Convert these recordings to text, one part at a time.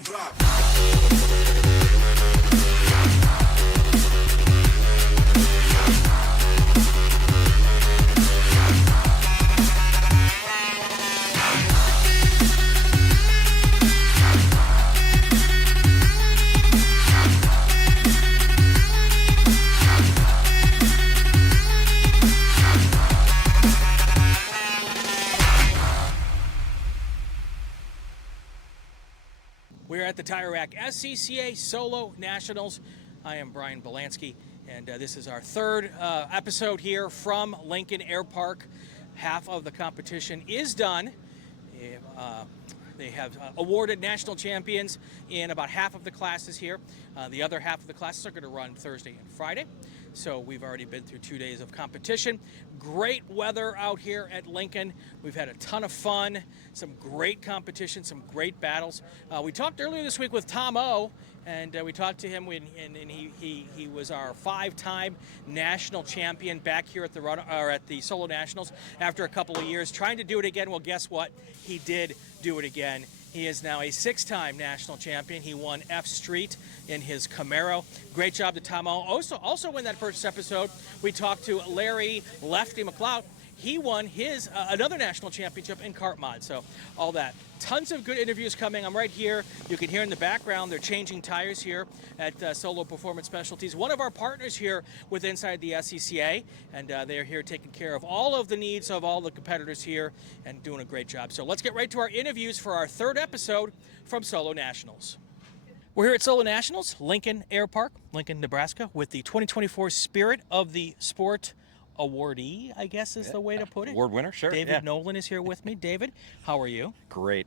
and drop. We're at the Tire Rack SCCA Solo Nationals. I am Brian Bielanski, and this is our third episode here from Lincoln Air Park. Half of the competition is done. They have awarded national champions in about half of the classes here. The other half of the classes are going to run Thursday and Friday. So we've already been through 2 days of competition. Great weather out here at Lincoln. We've had a ton of fun, some great competition, some great battles. We talked earlier this week with Tom O, and we talked to him and he was our 5-time national champion back here at the Solo Nationals after a couple of years trying to do it again. Well, guess what? He did do it again. He is now a 6-time national champion. He won F Street in his Camaro. Great job to Tom O. Also in that first episode, we talked to Larry Lefty McLeod. He won his another national championship in kart mod. So all that. Tons of good interviews coming. I'm right here. You can hear in the background they're changing tires here at Solo Performance Specialties, one of our partners here with Inside the SCCA, and they're here taking care of all of the needs of all the competitors here and doing a great job. So let's get right to our interviews for our third episode from Solo Nationals. We're here at Solo Nationals, Lincoln Air Park, Lincoln, Nebraska, with the 2024 Spirit of the Sport awardee, I guess is the way to put it. Award winner, sure. David Nolan is here with me. David, how are you? Great.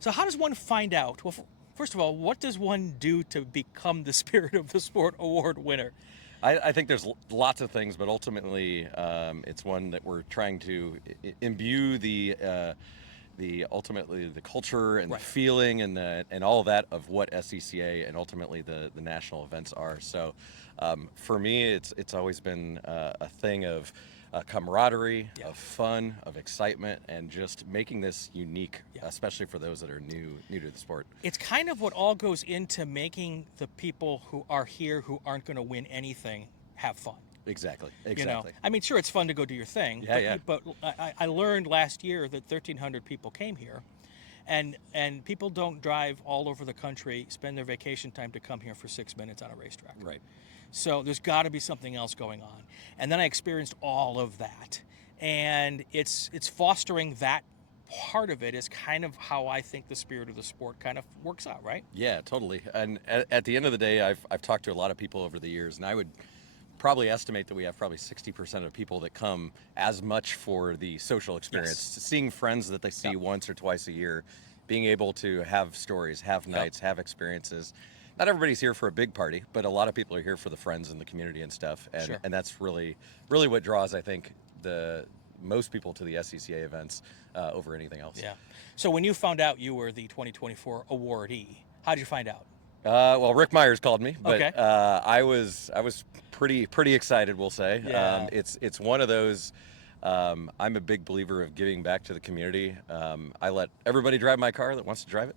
So how does one find out? Well, first of all, what does one do to become the Spirit of the Sport award winner? I think there's lots of things, but ultimately it's one that we're trying to imbue ultimately the culture and the feeling and all of that of what SCCA and ultimately the national events are. So for me, it's always been a thing of camaraderie, of fun, of excitement, and just making this unique, especially for those that are new to the sport. It's kind of what all goes into making the people who are here who aren't going to win anything have fun. Exactly. You know? I mean, sure, it's fun to go do your thing. But I learned last year that 1,300 people came here, and people don't drive all over the country, spend their vacation time to come here for 6 minutes on a racetrack. Right. So there's got to be something else going on. And then I experienced all of that, and it's fostering that part of it is kind of how I think the spirit of the sport kind of works out, right? Yeah, totally. And at the end of the day, I've talked to a lot of people over the years, and I would probably estimate that we have probably 60% of people that come as much for the social experience, seeing friends that they see once or twice a year, being able to have stories, have nights, have experiences. Not everybody's here for a big party, but a lot of people are here for the friends and the community and stuff. And and that's really what draws, I think, the most people to the SCCA events over anything else. Yeah. So when you found out you were the 2024 awardee, how did you find out? Well, Rick Myers called me, but I was pretty excited, we'll say. Yeah. It's one of those. I'm a big believer of giving back to the community. I let everybody drive my car that wants to drive it.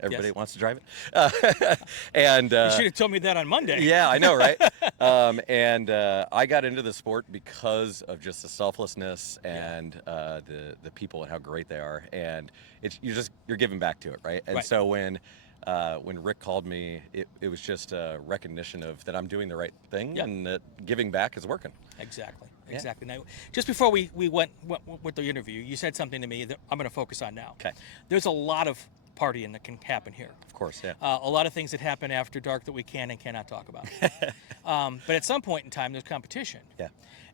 Everybody wants to drive it. And you should have told me that on Monday. Yeah, I know, right? I got into the sport because of just the selflessness and the people and how great they are. And you're giving back to it, right? And so when Rick called me, it was just a recognition of that I'm doing the right thing and that giving back is working. Exactly. Now, just before we went with the interview, you said something to me that I'm going to focus on now. Okay. There's a lot of partying that can happen here. Of course, yeah. A lot of things that happen after dark that we can and cannot talk about. But at some point in time, there's competition. Yeah.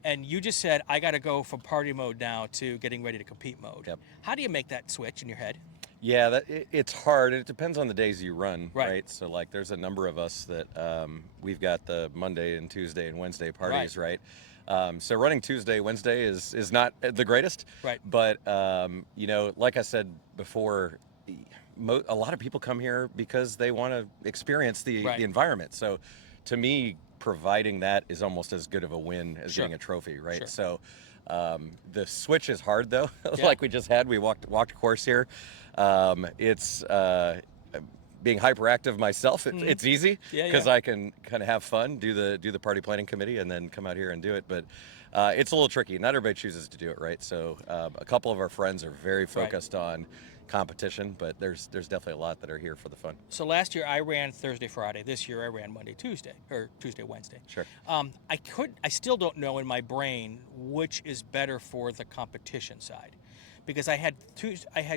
And you just said, I got to go from party mode now to getting ready to compete mode. Yep. How do you make that switch in your head? Yeah, it's hard. It depends on the days you run, right? So, like, there's a number of us that we've got the Monday and Tuesday and Wednesday parties, right? So running Tuesday, Wednesday is not the greatest. Right. But, like I said before, a lot of people come here because they want to experience the environment. So to me, providing that is almost as good of a win as getting a trophy, right? So the switch is hard, though. Like we just had, we walked a course here. It's being hyperactive myself, it's easy Yeah, because yeah. I can kind of have fun, do the party planning committee, and then come out here and do it. But it's a little tricky. Not everybody chooses to do it, right? So a couple of our friends are very focused on competition, but there's definitely a lot that are here for the fun. So last year I ran Thursday, Friday. This year I ran Monday, Tuesday, or Tuesday, Wednesday. Sure. I still don't know in my brain which is better for the competition side, because I had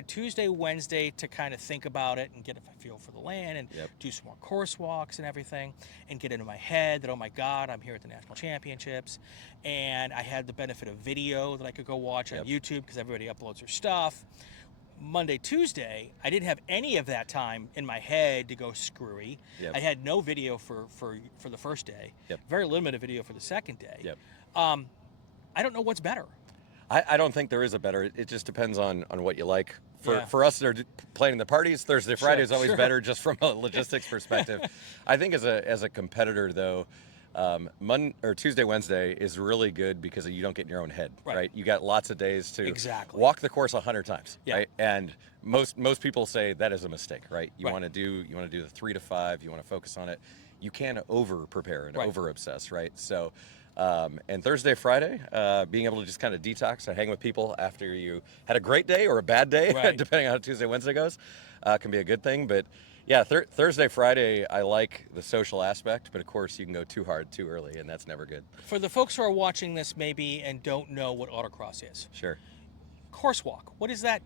Tuesday, Wednesday to kind of think about it and get a feel for the land and do some more course walks and everything, and get into my head that, oh my God, I'm here at the national championships, and I had the benefit of video that I could go watch on YouTube because everybody uploads their stuff. Monday, Tuesday, I didn't have any of that time in my head to go screwy. I had no video for the first day. Very limited video for the second day. I don't know what's better. I don't think there is a better. It just depends on what you like. Yeah. For us, they're playing the parties. Thursday, Friday is always better, just from a logistics perspective. I think as a competitor, though, Tuesday, Wednesday is really good because you don't get in your own head, right? You got lots of days to walk the course 100 times, right? And most people say that is a mistake, right? You want to do the 3 to 5. You want to focus on it. You can't over prepare and over obsess, right? So. And Thursday, Friday, being able to just kind of detox and hang with people after you had a great day or a bad day, depending on how Tuesday, Wednesday goes, can be a good thing. But yeah, Thursday, Friday, I like the social aspect, but of course you can go too hard too early, and that's never good. For the folks who are watching this maybe and don't know what autocross is. Sure. Course walk. What does that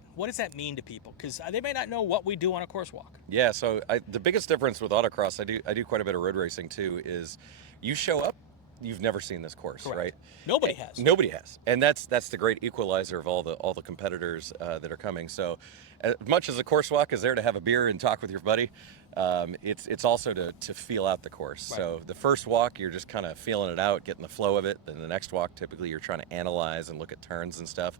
mean to people? Because they may not know what we do on a course walk. Yeah, so the biggest difference with autocross, I do quite a bit of road racing too, is you show up, you've never seen this course, right? Nobody has. Nobody has, and that's the great equalizer of all the competitors that are coming. So, as much as the course walk is there to have a beer and talk with your buddy, it's also to feel out the course. So the first walk, you're just kind of feeling it out, getting the flow of it. Then the next walk, typically you're trying to analyze and look at turns and stuff.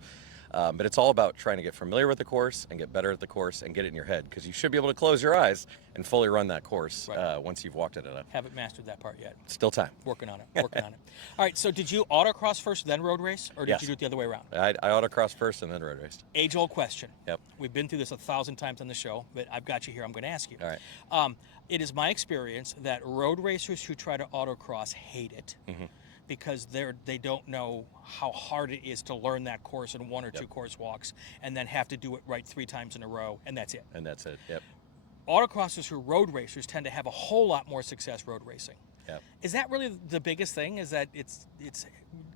But it's all about trying to get familiar with the course and get better at the course and get it in your head, because you should be able to close your eyes and fully run that course once you've walked it enough. Haven't mastered that part yet. Still time. Working on it. Working on it. All right. So did you autocross first, then road race, or did you do it the other way around? I autocrossed first and then road raced. Age-old question. Yep. We've been through this 1,000 times on the show, but I've got you here. I'm going to ask you. All right. It is my experience that road racers who try to autocross hate it. Because they don't know how hard it is to learn that course in 1 or 2 course walks, and then have to do it right 3 times in a row, and that's it. And that's it. Yep. Autocrossers who are road racers tend to have a whole lot more success road racing. Yep. Is that really the biggest thing? Is that it's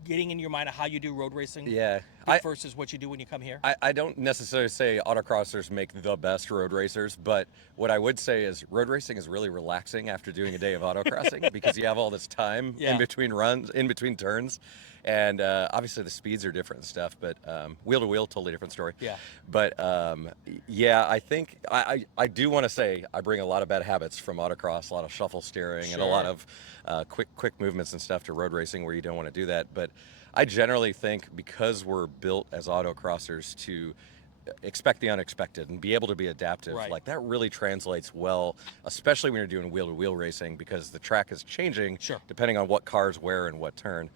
getting in your mind of how you do road racing? Yeah. Versus what you do when you come here? I don't necessarily say autocrossers make the best road racers, but what I would say is road racing is really relaxing after doing a day of autocrossing because you have all this time in between runs, in between turns. And obviously the speeds are different and stuff, but wheel to wheel, totally different story. Yeah. But yeah, I think I do want to say I bring a lot of bad habits from autocross, a lot of shuffle steering and a lot of quick movements and stuff to road racing where you don't want to do that. But I generally think because we're built as autocrossers to expect the unexpected and be able to be adaptive, like that really translates well, especially when you're doing wheel-to-wheel racing, because the track is changing depending on what cars where and what turn.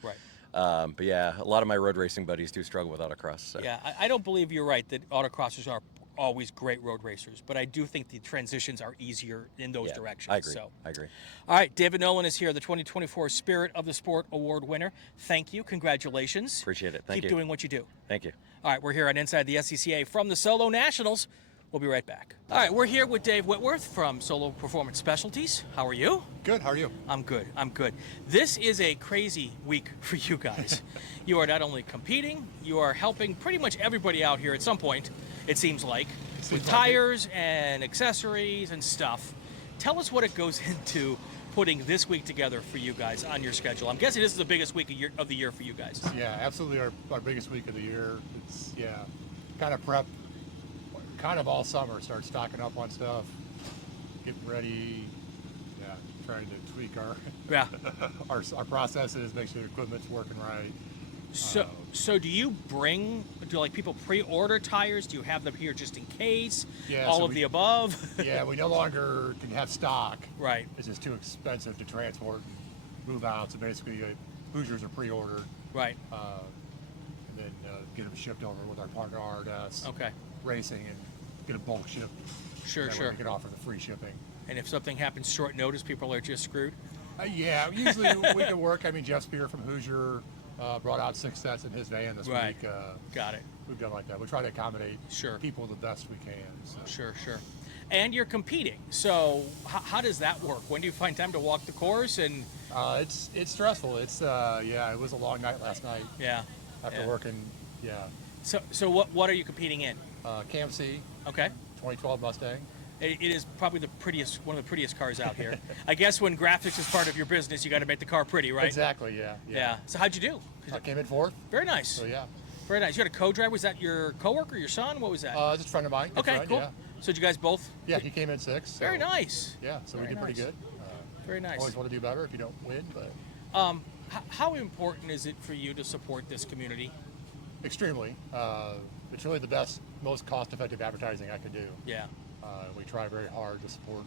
But yeah, a lot of my road racing buddies do struggle with autocross. So. Yeah, I don't believe you're right that autocrossers are always great road racers, but I do think the transitions are easier in those directions. I agree. So. I agree. All right, David Nolan is here, the 2024 Spirit of the Sport Award winner. Thank you. Congratulations. Appreciate it. Thank you. Keep doing what you do. Thank you. All right, we're here on Inside the SCCA from the Solo Nationals. We'll be right back. All right, we're here with Dave Whitworth from Solo Performance Specialties. How are you? Good. How are you? I'm good. I'm good. This is a crazy week for you guys. You are not only competing, you are helping pretty much everybody out here at some point, it seems like, with tires and accessories and stuff. Tell us what it goes into putting this week together for you guys on your schedule. I'm guessing this is the biggest week of the year for you guys. Yeah, absolutely our biggest week of the year. It's, kind of prep kind of all summer, start stocking up on stuff, getting ready, trying to tweak our processes, make sure the equipment's working right. So do you do people pre-order tires? Do you have them here just in case? Yeah, All of the above? Yeah, we no longer can have stock. Right. It's just too expensive to transport and move out, so basically Hoosiers are pre-ordered. Right. And then get them shipped over with our partner RDS Okay. Racing and get a bulk ship. Sure. We can offer the free shipping. And if something happens short notice, people are just screwed. Yeah, usually we can work. I mean, Jeff Spear from Hoosier brought out 6 sets in his van this Right. week. Got it. We've done like that. We try to accommodate Sure. people the best we can. So. Sure. And you're competing, so how does that work? When do you find time to walk the course? And It's stressful. It's it was a long night last night. yeah, After working, yeah. So what are you competing in? CAMC, Okay. 2012 Mustang. It is probably one of the prettiest cars out here. I guess when graphics is part of your business, you got to make the car pretty, right? Exactly. Yeah. Yeah. So how'd you do? I came in 4th. Very nice. So yeah. Very nice. You had a co-driver. Was that your coworker, your son? What was that? Just a friend of mine. Good Okay, friend, cool. Yeah. So did you guys both? Yeah, he came in 6th. So, Very nice. Yeah, so Very we did pretty nice. good. Very nice. Always want to do better if you don't win, but How important is it for you to support this community? extremely. It's really the best, most cost-effective advertising I could do. Yeah. We try very hard to support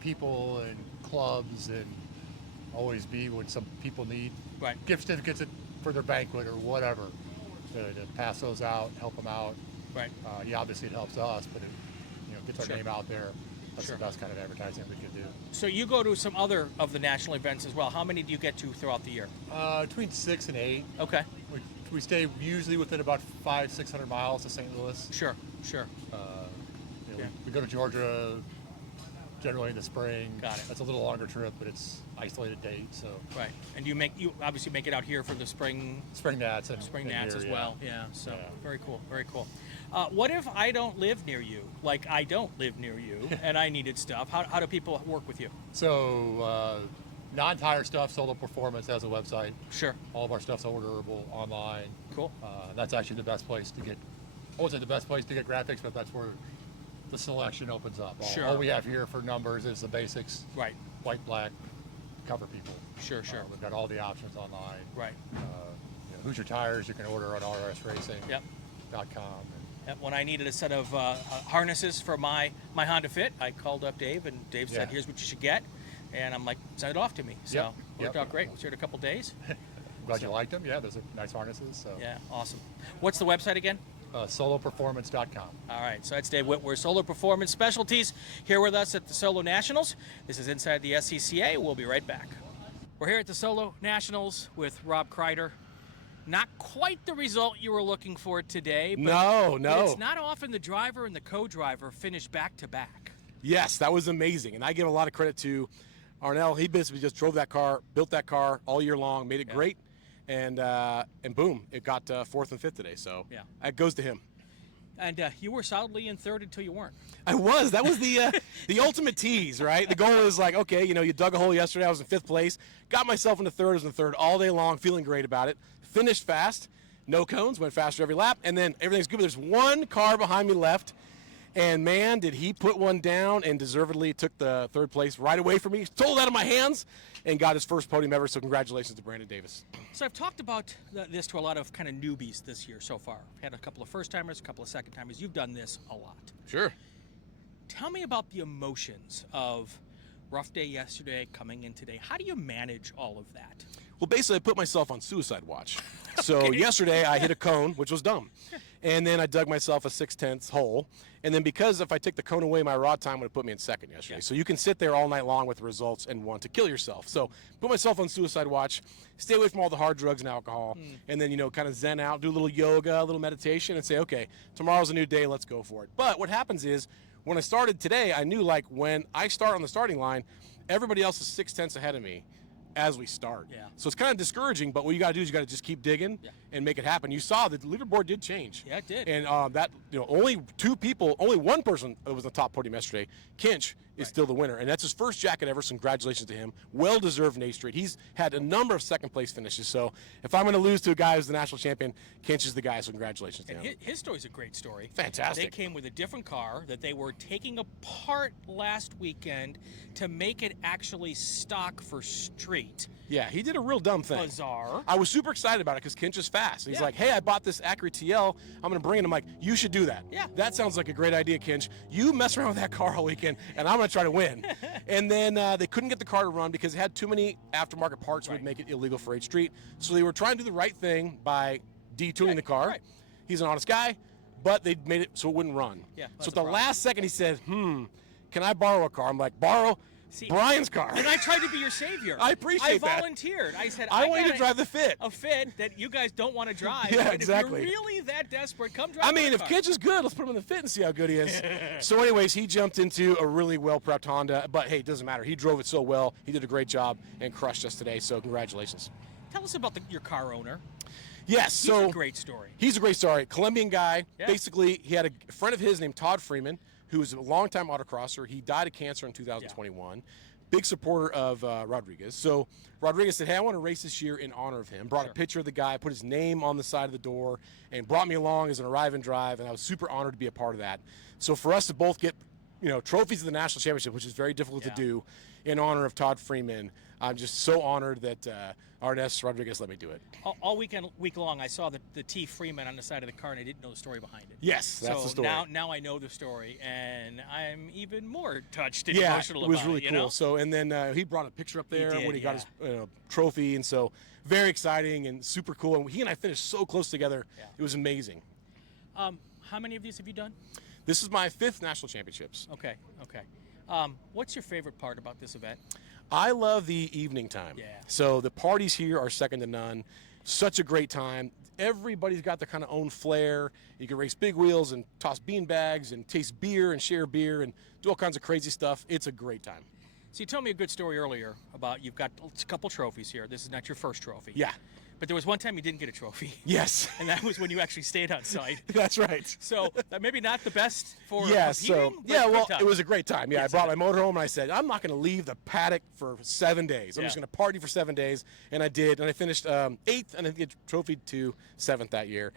people and clubs and always be when some people need Right. gift certificates for their banquet or whatever to pass those out, help them out. Right. Yeah, obviously it helps us, but it gets our Sure. name out there. That's Sure. the best kind of advertising we could do. So you go to some other of the national events as well. How many do you get to throughout the year? Between 6 and 8. Okay. We stay usually within about 500-600 miles to St. Louis. Sure. Yeah. We go to Georgia generally in the spring. Got it. That's a little longer trip, but it's isolated date. So Right. And you obviously make it out here for the spring Nats and Nats here, as yeah. well. Yeah. So Yeah. very cool. What if I don't live near you? Like I don't live near you, and I needed stuff. How do people work with you? So non-tire stuff, Solo Performance has a website. Sure. All of our stuff's orderable online. Cool. That's actually the best place to get. I won't say the best place to get graphics, but that's where the selection opens up. Sure. All we have here for numbers is the basics. Right. White, black, cover people. Sure. We've got all the options online. Right. Hoosier Tires you can order on rsracing.com. Yep. When I needed a set of harnesses for my Honda Fit, I called up Dave, and Dave said, Yeah. "Here's what you should get," and I'm like, "Send it off to me." So worked out great. Was here in a couple days. Glad you liked them. Yeah, those are nice harnesses. So. Yeah, awesome. What's the website again? Soloperformance.com. All right, so that's Dave Whitworth, Solo Performance Specialties, here with us at the Solo Nationals. This is Inside the SCCA. We'll be right back. We're here at the Solo Nationals with Rob Krider. Not quite the result you were looking for today. But No. It's not often the driver and the co-driver finish back to back. Yes, that was amazing. And I give a lot of credit to Arnell. He basically just drove that car, built that car all year long, made it great. And boom, it got 4th and 5th today. So it goes to him. And you were solidly in 3rd until you weren't. I was. That was the ultimate tease, right? The goal was like, okay, you dug a hole yesterday. I was in 5th place. Got myself into 3rd. I was in 3rd all day long, feeling great about it. Finished fast. No cones. Went faster every lap. And then everything's good. But there's one car behind me left. And, man, did he put one down and deservedly took the 3rd place right away from me. Stole it out of my hands and got his first podium ever. So congratulations to Brandon Davis. So I've talked about this to a lot of kind of newbies this year so far. I've had a couple of first-timers, a couple of second-timers. You've done this a lot. Sure. Tell me about the emotions of rough day yesterday, coming in today. How do you manage all of that? Well, basically, I put myself on suicide watch. So yesterday, I hit a cone, which was dumb. And then I dug myself a 6/10 hole. And then because if I took the cone away, my rod time would have put me in 2nd yesterday. So you can sit there all night long with the results and want to kill yourself. So put myself on suicide watch, stay away from all the hard drugs and alcohol, and then, kind of zen out, do a little yoga, a little meditation, and say, okay, tomorrow's a new day, let's go for it. But what happens is, when I started today, I knew when I start on the starting line, everybody else is 6/10 ahead of me as we start. Yeah. So it's kind of discouraging, but what you got to do is you got to just keep digging and make it happen. You saw that the leaderboard did change. Yeah, it did. And only one person that was on the top podium yesterday, Kinch, is still the winner. And that's his first jacket ever, so congratulations to him. Well-deserved in H Street. He's had a number of second-place finishes. So if I'm going to lose to a guy who's the national champion, Kinch is the guy, so congratulations to him. His story's a great story. Fantastic. They came with a different car that they were taking apart last weekend to make it actually stock for street. Yeah, he did a real dumb thing. Bizarre. I was super excited about it because Kinch is fast. He's like, hey, I bought this Acura TL. I'm going to bring it. I'm like, you should do that. Yeah. That sounds like a great idea, Kinch. You mess around with that car all weekend, and I'm going to try to win. And then they couldn't get the car to run because it had too many aftermarket parts would make it illegal for H Street. So they were trying to do the right thing by detuning the car. Right. He's an honest guy, but they made it so it wouldn't run. Yeah, so that's at the a problem. last second, he said, can can I borrow a car? I'm like, borrow See, Brian's car. And I tried to be your savior. I appreciate that. I volunteered. I said, I want you got to drive the Fit. A Fit that you guys don't want to drive. Yeah, but exactly. If you're really that desperate, come drive I mean, my if car. Kitch is good, let's put him in the Fit and see how good he is. So anyways, he jumped into a really well-prepped Honda, but hey, it doesn't matter. He drove it so well. He did a great job and crushed us today, so congratulations. Tell us about your car owner. Yes, He's so a great story. He's a great story. Colombian guy. Yeah. Basically, he had a friend of his named Todd Freeman, who was a longtime autocrosser. He died of cancer in 2021. Big supporter of Rodriguez. So Rodriguez said, hey, I want to race this year in honor of him. Brought a picture of the guy, put his name on the side of the door, and brought me along as an arrive and drive, and I was super honored to be a part of that. So for us to both get, trophies of the national championship, which is very difficult to do, in honor of Todd Freeman, I'm just so honored that Arnés Rodriguez let me do it. All week long, I saw the T Freeman on the side of the car, and I didn't know the story behind it. Yes, that's the story. Now I know the story, and I'm even more touched and Yeah, emotional it was about really it, cool. know? So, and then he brought a picture up there did, when he got his trophy, and so very exciting and super cool. And he and I finished so close together. Yeah. It was amazing. How many of these have you done? This is my 5th national championships. Okay. What's your favorite part about this event? I love the evening time. Yeah. So the parties here are second to none. Such a great time. Everybody's got their kind of own flair. You can race big wheels and toss bean bags and taste beer and share beer and do all kinds of crazy stuff. It's a great time. So you told me a good story earlier about you've got a couple trophies here. This is not your first trophy. Yeah. But there was one time you didn't get a trophy. Yes. And that was when you actually stayed on site. That's right. So maybe not the best for Yeah, competing, so but yeah, good well, time. it was a great time. Yeah, Yes, I brought my motorhome and I said, I'm not going to leave the paddock for 7 days. I'm Yeah. just going to party for 7 days, and I did. And I finished 8th, and I get trophied to 7th that year.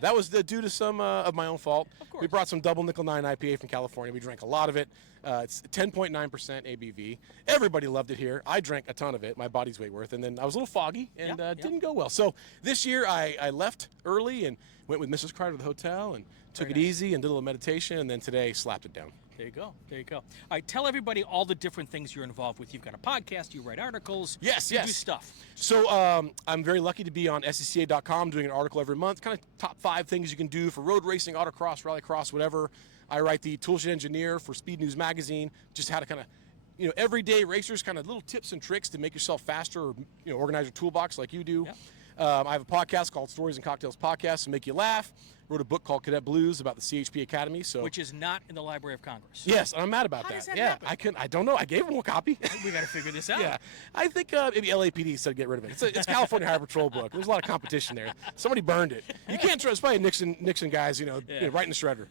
That was due to some of my own fault. Of course. We brought some double nickel 9 IPA from California. We drank a lot of it. It's 10.9% ABV. Everybody loved it here. I drank a ton of it. My body's weight worth, and then I was a little foggy and Yeah. didn't go well. So this year I left early and went with Mrs. Krider to the hotel and took it easy and did a little meditation, and then today slapped it down. There you go. All right, tell everybody all the different things you're involved with. You've got a podcast, you write articles. Yes, you yes. do stuff. So I'm very lucky to be on SCCA.com doing an article every month, kind of top 5 things you can do for road racing, autocross, rallycross, whatever. I write the Toolshed Engineer for Speed News Magazine, just how to kind of, everyday racers, kind of little tips and tricks to make yourself faster or, organize your toolbox like you do. Yep. I have a podcast called Stories and Cocktails Podcast to make you laugh. Wrote a book called Cadet Blues about the CHP Academy. So Which is not in the Library of Congress. yes, I'm mad about How that. does that Yeah, happen? I don't know. I gave him a copy. We got to figure this out. Yeah, I think maybe LAPD said get rid of it. It's California Highway Patrol book. There's a lot of competition there. Somebody burned it. You can't trust. It's probably Nixon guys, right in the shredder.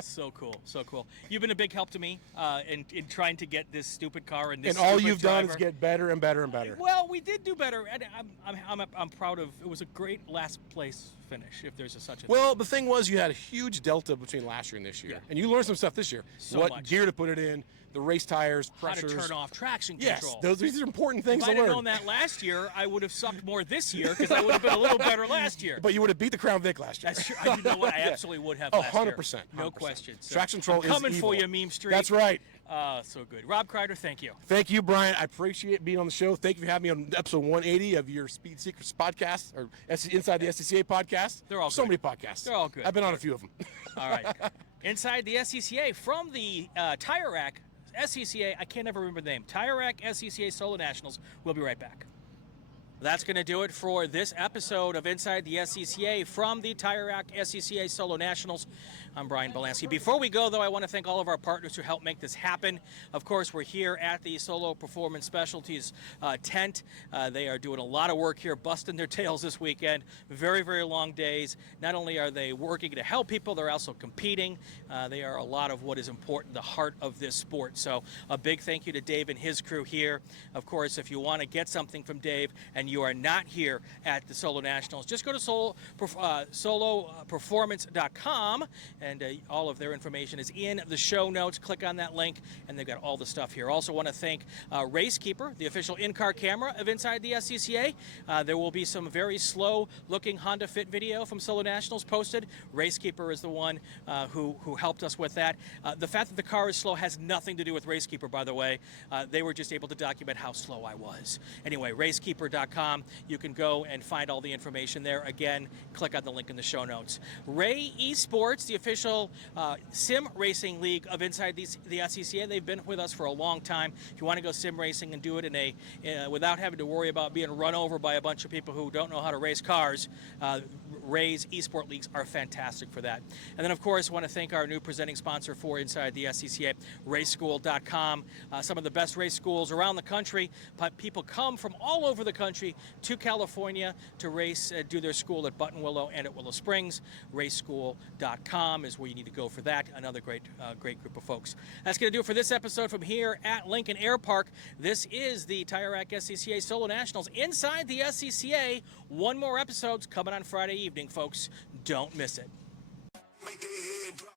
So cool. You've been a big help to me in trying to get this stupid car and this And all stupid you've done driver. is get better and better and better. Well, we did do better, and I'm proud of. It was a great last place finish, if there's such a thing. Well, the thing was, you had a huge delta between last year and this year, Yeah. and you learned some stuff this year. So what much. gear to put it in, the race tires, How pressures. to turn off traction Yes, control. these are important things If to I'd have learn. known that last year, I would have sucked more this year because I would have been a little better last year. But you would have beat the Crown Vic last year. That's true. You know what? I Yeah. absolutely would have. Oh, last year. 100%. No 100%. question. So Traction control I'm is coming evil. for you, Meme Street. That's right. So good. Rob Krider, thank you. Thank you, Brian. I appreciate being on the show. Thank you for having me on episode 180 of your Speed Secrets podcast, or Inside the SCCA podcast. They're all so good. many podcasts. They're all good. I've been on a few of them. All right. Inside the SCCA from the Tire Rack SCCA. I can't ever remember the name. Tire Rack SCCA Solo Nationals. We'll be right back. That's going to do it for this episode of Inside the SCCA from the Tire Rack SCCA Solo Nationals. I'm Brian Bielanski. Before we go, though, I want to thank all of our partners who helped make this happen. Of course, we're here at the Solo Performance Specialties tent. They are doing a lot of work here, busting their tails this weekend. Very, very long days. Not only are they working to help people, they're also competing. They are a lot of what is important, the heart of this sport. So a big thank you to Dave and his crew here. Of course, if you want to get something from Dave and you are not here at the Solo Nationals, just go to soloperformance.com, and all of their information is in the show notes. Click on that link, and they've got all the stuff here. Also want to thank Racekeeper, the official in-car camera of Inside the SCCA. There will be some very slow-looking Honda Fit video from Solo Nationals posted. Racekeeper is the one who helped us with that. The fact that the car is slow has nothing to do with Racekeeper, by the way. They were just able to document how slow I was. Anyway, racekeeper.com. You can go and find all the information there. Again, click on the link in the show notes. Ray Esports, the official official sim racing league of Inside the SCCA. They've been with us for a long time. If you want to go sim racing and do it in without having to worry about being run over by a bunch of people who don't know how to race cars, Ray's eSport leagues are fantastic for that. And then, of course, I want to thank our new presenting sponsor for Inside the SCCA, raceschool.com. Some of the best race schools around the country. People come from all over the country to California to race, do their school at Buttonwillow and at Willow Springs. Raceschool.com is where you need to go for that. Another great group of folks. That's going to do it for this episode from here at Lincoln Air Park. This is the Tire Rack SCCA Solo Nationals Inside the SCCA. One more episode's coming on Friday evening, folks. Don't miss it. Make their head drop.